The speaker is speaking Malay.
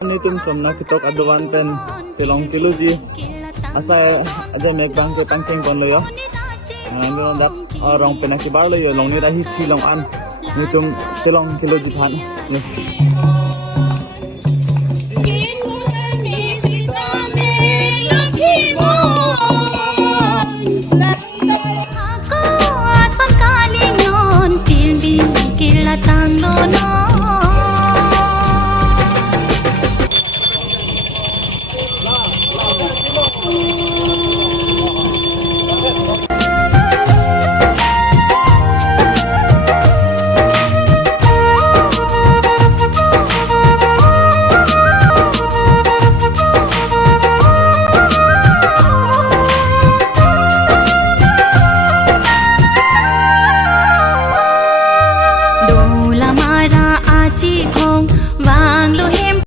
Nitum somna kitok adwanten silong kiloji asa aja mek bang ke pancing kon loyo ngano dak orang penaki barlo yo long ni rahi silong an nitum silong kiloji than